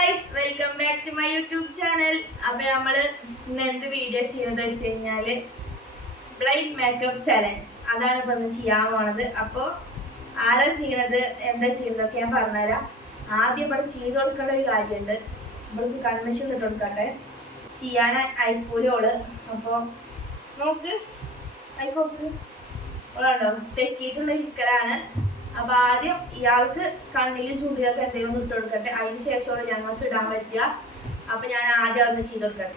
Guys, welcome back to my YouTube channel. അപ്പോൾ നമ്മൾ ഇന്ന് എന്ത് വീഡിയോ ചെയ്യുന്നത് വെച്ച് കഴിഞ്ഞാൽ ബ്ലൈൻഡ് മേക്കപ്പ് ചലഞ്ച് അതാണ് ഇപ്പോൾ ഇന്ന് ചെയ്യാൻ പോണത്. അപ്പോൾ ആരാ ചെയ്യണത് എന്താ ചെയ്യുന്നതൊക്കെ ഞാൻ പറഞ്ഞുതരാം. ആദ്യം ഇവിടെ ചെയ്ത് കൊടുക്കേണ്ട ഒരു കാര്യമുണ്ട്. നമ്മൾക്ക് കൺവെൻഷൻ ഇട്ട് കൊടുക്കട്ടെ. ചെയ്യാൻ അയക്കൂലോള്. അപ്പോൾ നോക്ക് അയക്കോക്ക് ഓളുണ്ടോ തെറ്റിയിട്ടുള്ള ഇരിക്കലാണ്. അപ്പൊ ആദ്യം ഇയാൾക്ക് കണ്ണിലും ചുണ്ടിലൊക്കെ എന്തെങ്കിലും ഇട്ട് കൊടുക്കട്ടെ. അതിന് ശേഷമാണ് ഞങ്ങൾക്ക് ഇടാൻ പറ്റുക. അപ്പൊ ഞാൻ ആദ്യം അതൊന്ന് ചെയ്ത് കൊടുക്കട്ടെ.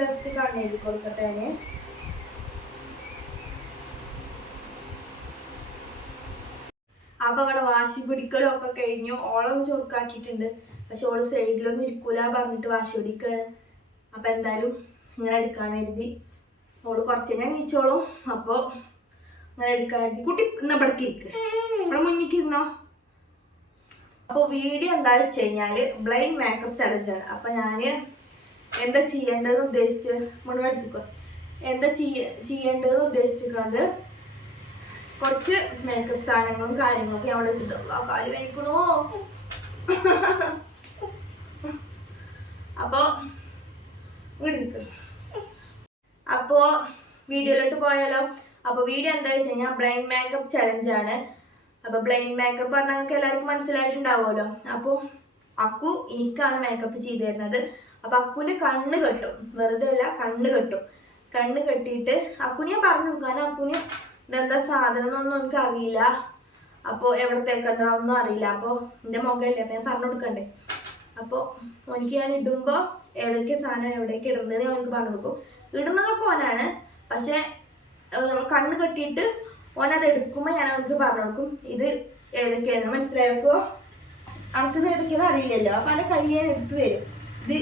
ജസ്റ്റ് കണ്ണെഴുതി കൊടുക്കട്ടെ. അതിന് അപ്പൊ അവിടെ വാശി പിടിക്കലും ഒക്കെ കഴിഞ്ഞു. ഓളം ചൊറുക്കാക്കിയിട്ടുണ്ട്. പക്ഷെ ഓള് സൈഡിലൊന്നും ഇരിക്കൂല പറഞ്ഞിട്ട് വാശി പിടിക്കാണ്. അപ്പൊ എന്തായാലും ഇങ്ങനെ എടുക്കാൻ കരുതി. ഓള് കുറച്ച് ഞാൻ നീച്ചോളും. അപ്പോൾ ഇങ്ങനെ എടുക്കാൻ കരുതി. കുട്ടി ഇന്ന് ഇവിടേക്ക് ഇരിക്ക്, ഇവിടെ മുന്നിക്ക് ഇരുന്നോ. അപ്പോൾ വീഡിയോ എന്താ വെച്ച് കഴിഞ്ഞാല് ബ്ലൈൻഡ് മേക്കപ്പ് ചലഞ്ചാണ്. അപ്പൊ ഞാന് എന്താ ചെയ്യേണ്ടതെന്ന് ഉദ്ദേശിച്ച് മുഴുവൻ എടുത്തിക്കോ. എന്താ ചെയ്യേണ്ടതെന്ന് ഉദ്ദേശിച്ചിരിക്കുന്നത് കുറച്ച് മേക്കപ്പ് സാധനങ്ങളും കാര്യങ്ങളൊക്കെ ഞാൻ അവിടെ വെച്ചിട്ടുള്ളൂ. ആ കാര്യം എനിക്കണോ. അപ്പോ വീഡിയോയിലോട്ട് പോയാലോ. അപ്പൊ വീഡിയോ എന്താ വെച്ച് കഴിഞ്ഞാൽ ബ്ലൈൻഡ് മേക്കപ്പ് ചലഞ്ചാണ്. അപ്പൊ ബ്ലൈൻഡ് മേക്കപ്പ് പറഞ്ഞാൽ നിങ്ങൾക്ക് എല്ലാവർക്കും മനസ്സിലായിട്ടുണ്ടാവുമല്ലോ. അപ്പോൾ അക്കു എനിക്കാണ് മേക്കപ്പ് ചെയ്ത് തരുന്നത്. അപ്പൊ അക്കുവിന്റെ കണ്ണ് കെട്ടും, വെറുതെ അല്ല, കണ്ണ് കെട്ടും. കണ്ണ് കെട്ടിയിട്ട് അക്കുന് ഞാൻ പറഞ്ഞു കൊടുക്കാൻ. അക്കുന് ഇതെന്താ സാധനം എന്നൊന്നും എനിക്ക് അറിയില്ല. അപ്പോൾ എവിടത്തേക്കണ്ടതൊന്നും അറിയില്ല. അപ്പോൾ എൻ്റെ മുഖമല്ലേ, അപ്പം ഞാൻ പറഞ്ഞു കൊടുക്കണ്ടേ. അപ്പോൾ എനിക്ക് ഞാൻ ഇടുമ്പോൾ ഏതൊക്കെ സാധനം എവിടേക്ക് ഇടുന്നത് അവനക്ക് പറഞ്ഞു കൊടുക്കും. ഇടുന്നതൊക്കെ ഓനാണ്, പക്ഷെ നമ്മൾ കണ്ണ് കെട്ടിയിട്ട് ഓനത് എടുക്കുമ്പോൾ ഞാൻ അവനക്ക് പറഞ്ഞു കൊടുക്കും ഇത് ഏതൊക്കെയാണ്. മനസ്സിലായപ്പോൾ അവനക്കിത് ഏതൊക്കെയാണെന്ന് അറിയില്ലല്ലോ. അപ്പം അവൻ്റെ കൈ ഞാൻ എടുത്തു തരും. ഇത്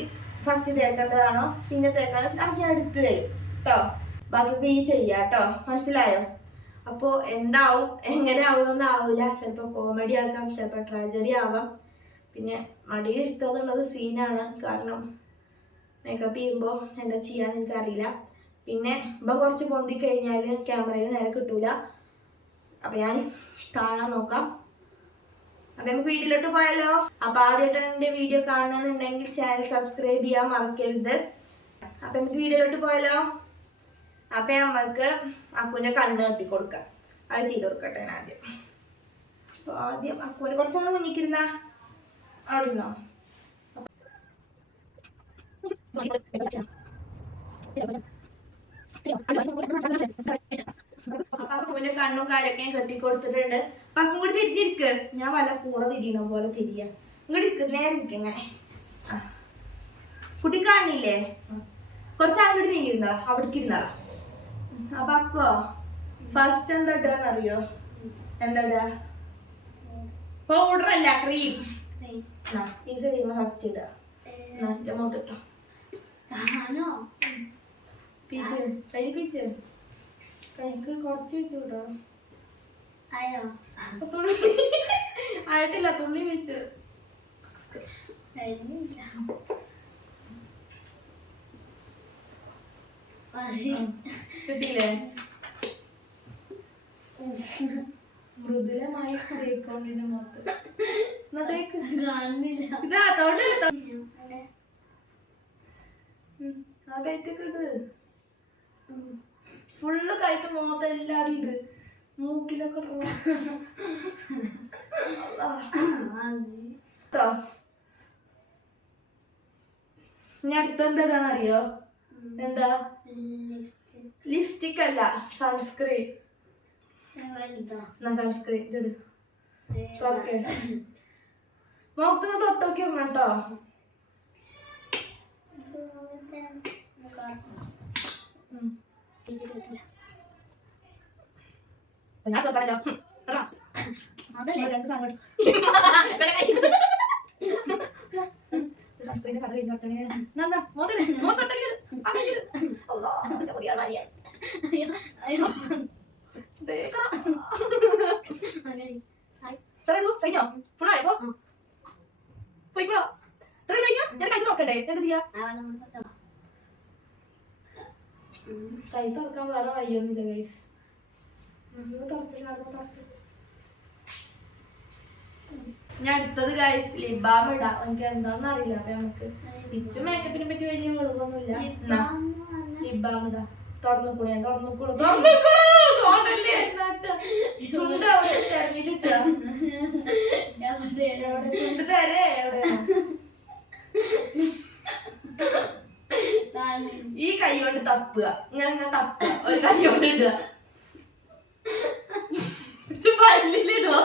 ഫസ്റ്റ് തേക്കേണ്ടതാണോ പിന്നെ തേക്കണോ അവർക്ക് ഞാൻ എടുത്തു തരും കേട്ടോ. ബാക്കിയൊക്കെ ഈ ചെയ്യാം കേട്ടോ, മനസ്സിലായോ. അപ്പോൾ എന്താവും എങ്ങനെ ആവുമെന്നൊന്നും ആവില്ല. ചിലപ്പോൾ കോമഡി ആക്കാം, ചിലപ്പോൾ ട്രാജഡി ആവാം. പിന്നെ മടിയിലിരുത്താന്നുള്ളത് സീനാണ്. കാരണം മേക്കപ്പ് ചെയ്യുമ്പോൾ എന്താ ചെയ്യാന്ന് എനിക്കറിയില്ല. പിന്നെ ഇപ്പം കുറച്ച് പൊന്തി കഴിഞ്ഞാൽ ക്യാമറയിൽ നേരെ കിട്ടൂല. അപ്പം ഞാൻ കാണാൻ നോക്കാം. അപ്പം നമുക്ക് വീട്ടിലോട്ട് പോയാലോ. അപ്പം ആദ്യമായിട്ടാണ് എൻ്റെ വീഡിയോ കാണുന്നുണ്ടെങ്കിൽ ചാനൽ സബ്സ്ക്രൈബ് ചെയ്യാൻ മറക്കരുത്. അപ്പം നമുക്ക് വീഡിയോയിലോട്ട് പോയാലോ. അപ്പം നമുക്ക് അക്കുവിൻ്റെ കണ്ണ് കെട്ടി കൊടുക്കാം. അത് ചെയ്ത് കൊടുക്കട്ടെ ഞാൻ ആദ്യം. അപ്പോൾ ആദ്യം അക്കുവിന് കുറച്ചൊന്ന് മുന്നിക്കിരുന്ന അവിടെ ഇരുന്നോ. അക്കുവിന്റെ കണ്ണും കാര്യമൊക്കെ ഞാൻ കെട്ടിക്കൊടുത്തിട്ടുണ്ട്. അപ്പൊ അക്കും കൂടി തിരിഞ്ഞിരിക്ക്. ഞാൻ വല്ല കൂറ തിരിയണ പോലെ തിരിയാ. ഇങ്ങോട്ട് ഇരിക്ക്, നേരെ ഇരിക്ക്. ഇങ്ങനെ കുട്ടി കാണില്ലേ, കുറച്ച് അങ്ങോട്ട് നീങ്ങിരുന്നാ, അവിടേക്ക് ഇരുന്നാ. അപ്പൊ അക്കോ ഫസ്റ്റ് എന്താ ഇടാന്നറിയോ? എന്താ ഇടാ? പൗഡർ അല്ല, ക്രീം. ഇത് ഫസ്റ്റ് ഇടാ. എന്റെ മുഖത്തിട്ടോ കൈക്ക് കുറച്ച് വെച്ചുവിടോ. ആയിട്ടില്ല, തുള്ളി വെച്ച് കിട്ടിയില്ലേ. മൃദുലമായി തേക്കൊണ്ടിന്റെ മുഖത്ത് ഇതാ തൊണ്ട ആ കയറ്റൊക്കെ ഇട്. ഫുള്ള് കയറ്റ് മുഖത്ത് എല്ലാവരും ഇട്. മൂക്കിലൊക്കെ ഇനി അടുത്ത എന്താ ഇടാന്നറിയോ? എന്താ? ലിപ്സ്റ്റിക് അല്ല, സൺസ്ക്രീൻ. സൺസ്ക്രീൻ ഇട്. മുഖത്ത് തൊട്ടോക്കി ഇടണം കേട്ടോ. ഞാൻ തൊട്ടാലോ രണ്ട് സാധനം കഥ കഴിഞ്ഞ കഴിഞ്ഞോ ഫുള്ളായപ്പോ പോയിക്കോളോ. ഇത്ര കഴിഞ്ഞോ? ഞാൻ കഴിഞ്ഞ് നോക്കണ്ടേ? എന്താ ചെയ്യാ? കൈ തുറക്കാൻ വേറെ വയ്യൊന്നുമില്ല ഗൈസ്. ഞാൻ അടുത്തത് ഗൈസ് ലിബാം ഇടാം. എനിക്ക് എന്താന്ന് അറിയില്ല. അപ്പൊ നമുക്ക് ഇച്ചു മേക്കപ്പിനെ പറ്റി വലിയ വെളിവൊന്നുമില്ല. ലിബാം ഇടാം. തുറന്നുകൂടെ ഞാൻ തുറന്നുകൂടും ചുണ്ട് അവിടെ തെരഞ്ഞിട്ടാ ചുണ്ട് തരേ എവിടെ ഈ കൈ കൊണ്ട് തപ്പുക. ഇങ്ങനെ തപ്പുക. ഒരു കൈ കൊണ്ട് ഇടുക. പല്ലിലിടോ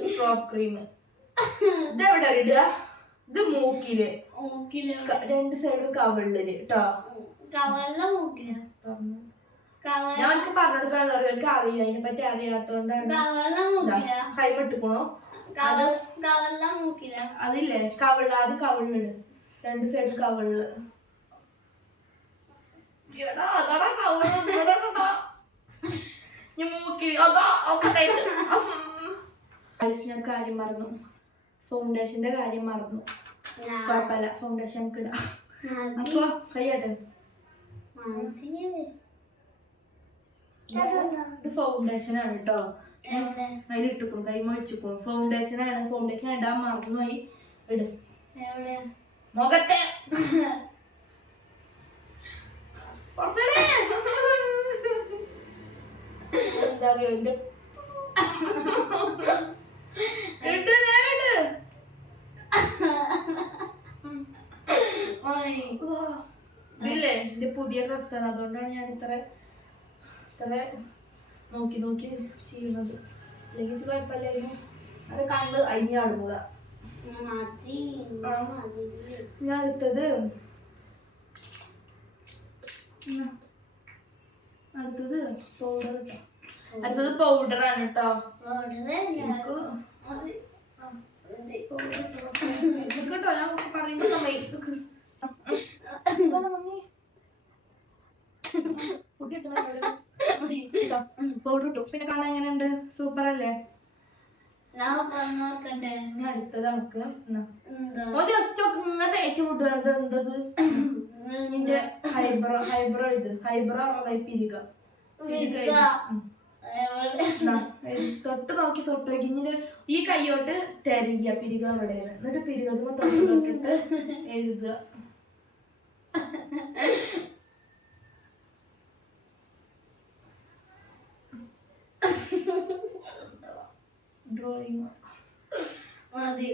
സ്ട്രോപ്പ് ക്രീം ഇതെവിടെ ഇടുക? ഇത് മൂക്കില് രണ്ട് സൈഡും കവിളില് കേട്ടോ. ഞാനക്ക് പറഞ്ഞെടുക്കാന്ന് പറയാം. എനിക്ക് അറിയില്ല, അതിനെ പറ്റി അറിയാത്തോണ്ടാണ്. കൈവിട്ടുക്കണോ? അതില്ലേ കവിള്, അത് കവിളില് രണ്ട് സൈഡ് കവിളില്. ഞാൻ കാര്യം മറന്നു. ഫൗണ്ടേഷന്റെ കാര്യം മറന്നു. കുഴപ്പമില്ല, ഫൗണ്ടേഷൻ നമുക്ക് ഇടാം. അപ്പൊ കൈയാട്ടെ. ഇത് ഫൗണ്ടേഷൻ ആണ് കേട്ടോ. അതിൽ ഇട്ടുക്കണം, കൈമ വെച്ചുക്കണം. ഫൗണ്ടേഷൻ ആണ്. ഫൗണ്ടേഷൻ ഇടാൻ മറന്നുപോയി. ഇട് മുഖത്തെ. എന്താ അറിയോ ഇതില്ലേ എന്റെ പുതിയ ഡ്രസ്സാണ്. അതുകൊണ്ടാണ് ഞാൻ ഇത്ര നോക്കി നോക്കി ചെയ്യുന്നത്. അല്ലെങ്കിൽ കുഴപ്പമില്ലായിരുന്നു. അത് കണ്ട് അയിഞ്ഞാടുക. ഞാൻ അടുത്തത് പൗഡർ കേട്ടോ. അടുത്തത് പൗഡറാണ് കേട്ടോ. കേട്ടോ ഞാൻ പറയുമ്പോ പൗഡർ ഇട്ടു. പിന്നെ കാണാൻ എങ്ങനെയുണ്ട്? സൂപ്പർ അല്ലേ? അടുത്തത് നമുക്ക് ജസ്റ്റ് ഒക്കെ ഇങ്ങനെ തേച്ച് വിട്ടുകയാണത്. എന്തത് നിന്റെ ഹൈബ്രോ പിരിക തൊട്ട് നോക്കി ഇങ്ങനെ ഈ കൈയോട്ട് തിരയുക പിരിക അവിടെ. എന്നിട്ട് പിരികതുമ്പോ തൊട്ടിട്ട് എഴുതുക. ഡ്രോയിങ് മതി.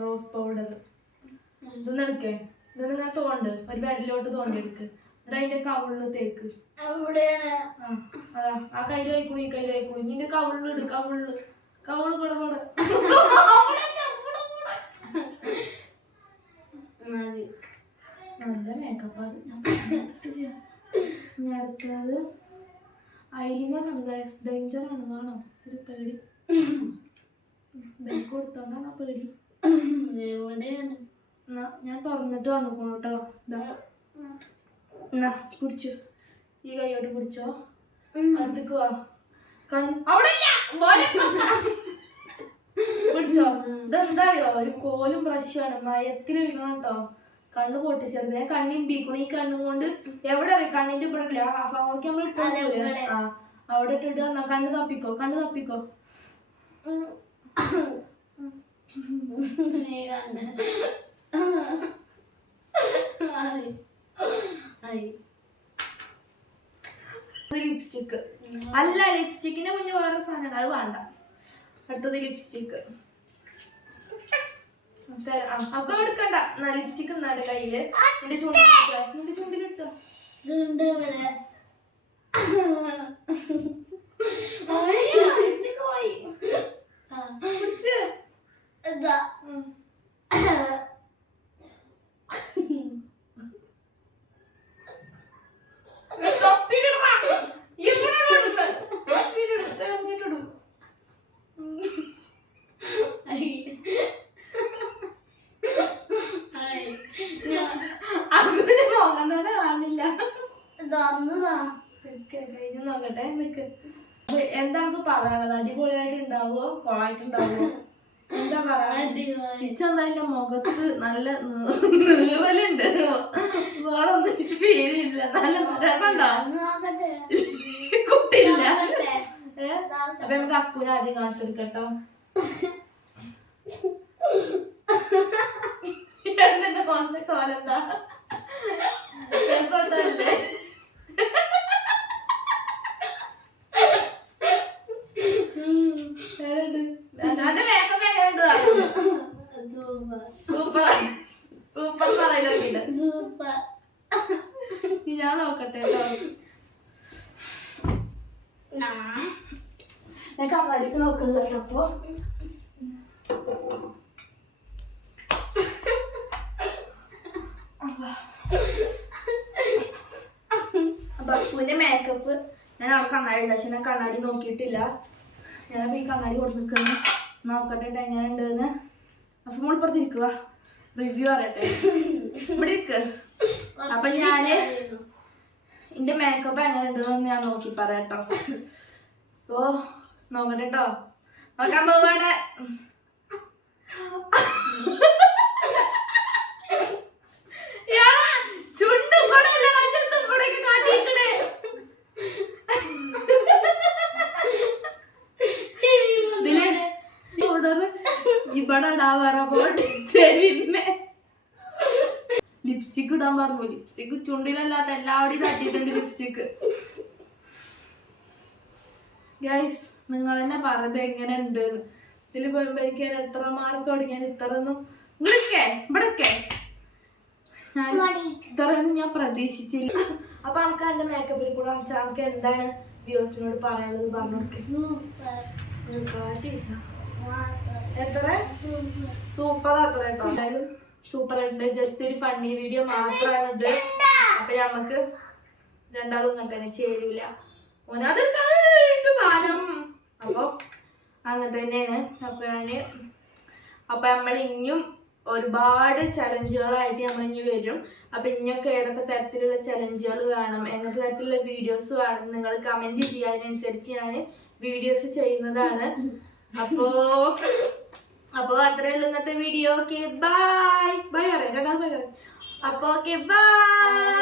റോസ് പൗഡർ ഇതൊന്നും എടുക്കേ. ഇതൊന്നും ഇങ്ങനെ തോണ്ട് ഒരു വിരലോട്ട് തോണ്ടെടുക്ക്. എന്നിട്ട് അതിന്റെ കവിളില് തേക്ക്. അതാ ആ കയ്യിൽ വയ്ക്കുള്ളൂ, ഈ കയ്യിൽ വയ്ക്കുള്ളൂ. ഇതിന്റെ കവിളിൽ ഇട്. കവിള് കൂടെ നല്ല മേക്കപ്പ്. അത് ഞാൻ അടുത്തത് ഐലിനറാണ് ഗൈസ്. ഡേഞ്ചർ ആണ്. വേണോ? ഒരു പേടി. ബൈക്ക് കൊടുത്തോണ്ടാണ് ആ പേടി. ഞാൻ തുറന്നിട്ട് വന്നിക്കണു കേട്ടോ. എന്നാ പിടിച്ചു. ഈ കൈയോട്ട് പിടിച്ചോ. അടുത്തേക്ക് വാ. പിടിച്ചോ. ഇതെന്താ അറിയോ? ഒരു കോലും ബ്രഷാണ്. മയത്തിൽ വീഴണം കേട്ടോ. കണ്ണ് പൊട്ടിച്ചത്. ഞാൻ കണ്ണിമ്പിക്കണം. ഈ കണ്ണും കൊണ്ട് എവിടെ അറിയാം? കണ്ണിന്റെ ഇവിടെ ഇല്ല. അവൾക്ക് നമ്മൾ ഇട്ടോ. ആ അവിടെ ഇട്ടിട്ട് കണ്ണ് തപ്പിക്കോ. ലിപ്സ്റ്റിക്ക് അല്ല. ലിപ്സ്റ്റിക്കിന്റെ മുന്നേ വേറെ സാധനം. അത് വേണ്ട. അടുത്തത് ലിപ്സ്റ്റിക്ക്. അപ്പൊ എടുക്കണ്ട. ലിപ്സ്റ്റിക് എന്നാല് കയ്യില്. നിന്റെ ചുണ്ടിലിട്ടോ. കഴിഞ്ഞ് നോക്കട്ടെ നിക്ക്. എന്താ നമുക്ക് പറയാനുള്ളത്? അടിപൊളിയായിട്ട് ഉണ്ടാവുമോ കൊളായിട്ടുണ്ടാവുമോ? എന്താ പറയാ? ഇച്ചെന്തായാലും മുഖത്ത് നല്ല നീറലുണ്ട്. വേറെ ഒന്നും ഫീലില്ല. നല്ല കുട്ടിയില്ല. അപ്പൊ നമുക്ക് അക്കൂനെ ആദ്യം കാണിച്ചു കൊടുക്കട്ടോ. എന്നെ മോന്റെ കോലെന്താ ല്ലേ? സൂപ്പർ സൂപ്പർ പറയില്ല. ഞാൻ നോക്കട്ടെ കേട്ടോ. ഞാൻ കണ്ണാടിക്ക് നോക്കുന്നത് കേട്ടോ. അപ്പൊ അപ്പൂന്റെ മേക്കപ്പ് ഞാൻ അവിടെ കണ്ണാടി ഉണ്ട്. പക്ഷെ ഞാൻ കണ്ണാടി നോക്കിയിട്ടില്ല. ഞാനപ്പോ ഈ കണ്ണാടി കൊടുത്തിരിക്കുന്നു. നോക്കട്ടെ എങ്ങനെ ഉണ്ടെന്ന്. അപ്പൊ നമ്മളിപ്പുറത്തിരിക്കുക റിവ്യൂ അറിയട്ടെ. ഇവിടെ ഇരിക്ക്. അപ്പൊ ഞാന് എന്റെ മേക്കപ്പ് എങ്ങനെ ഉണ്ടെന്ന് ഞാൻ നോക്കി പറയാട്ടോ. അപ്പൊ നോക്കട്ടെ കേട്ടോ. നോക്കാൻ പോവാണ്. ചുണ്ടും കൂടെ കാട്ടിക്കണേ. ഇവിടെ ഇടാൻ ലിപ്സ്റ്റിക് ഇടാൻ പറഞ്ഞു. ലിപ്സ്റ്റിക് ചുണ്ടിലല്ലാത്ത എല്ലാവടെയും തട്ടിയിട്ടുണ്ട് ലിപ്സ്റ്റിക്. ഗൈസ് നിങ്ങൾ തന്നെ പറഞ്ഞത് എങ്ങനെ ഉണ്ട്. ഇതിൽ എനിക്ക് എത്ര മാർക്കോട് ഞാൻ ഇത്രയൊന്നും ഇവിടൊക്കെ ഇത്രയൊന്നും ഞാൻ പ്രതീക്ഷിച്ചില്ല. അപ്പൊ നമുക്ക് എന്റെ മേക്കപ്പിൽ കൂടെ കാണിച്ചാൽ നമുക്ക് എന്താണ് വ്യൂസിനോട് പറയാനുള്ളത് പറഞ്ഞു എത്ര സൂപ്പർ അത്ര കേട്ടോ. എന്തായാലും സൂപ്പർ ആയിട്ടുണ്ട്. ജസ്റ്റ് ഒരു ഫണ്ണി വീഡിയോ മാത്രമാണിത്. അപ്പൊ ഞമ്മക്ക് രണ്ടാളും ഇങ്ങനെ തന്നെ ചേരൂല. സാധനം അപ്പൊ അങ്ങനെ തന്നെയാണ്. അപ്പൊ നമ്മൾ ഇനിയും ഒരുപാട് ചലഞ്ചുകളായിട്ട് നമ്മൾ ഇനി വരും. അപ്പൊ ഇനിയൊക്കെ ഏതൊക്കെ തരത്തിലുള്ള ചലഞ്ചുകൾ വേണം, എങ്ങനത്തെ തരത്തിലുള്ള വീഡിയോസ് വേണം നിങ്ങൾ കമന്റ് ചെയ്യുക. അതിനനുസരിച്ച് ഞാൻ വീഡിയോസ് ചെയ്യുന്നതാണ്. അപ്പോ അത്രേ ഉള്ളൂ ഇന്നത്തെ വീഡിയോ. Okay bye. ബൈ അറിയാം. അപ്പൊ ഓക്കെ ബൈ.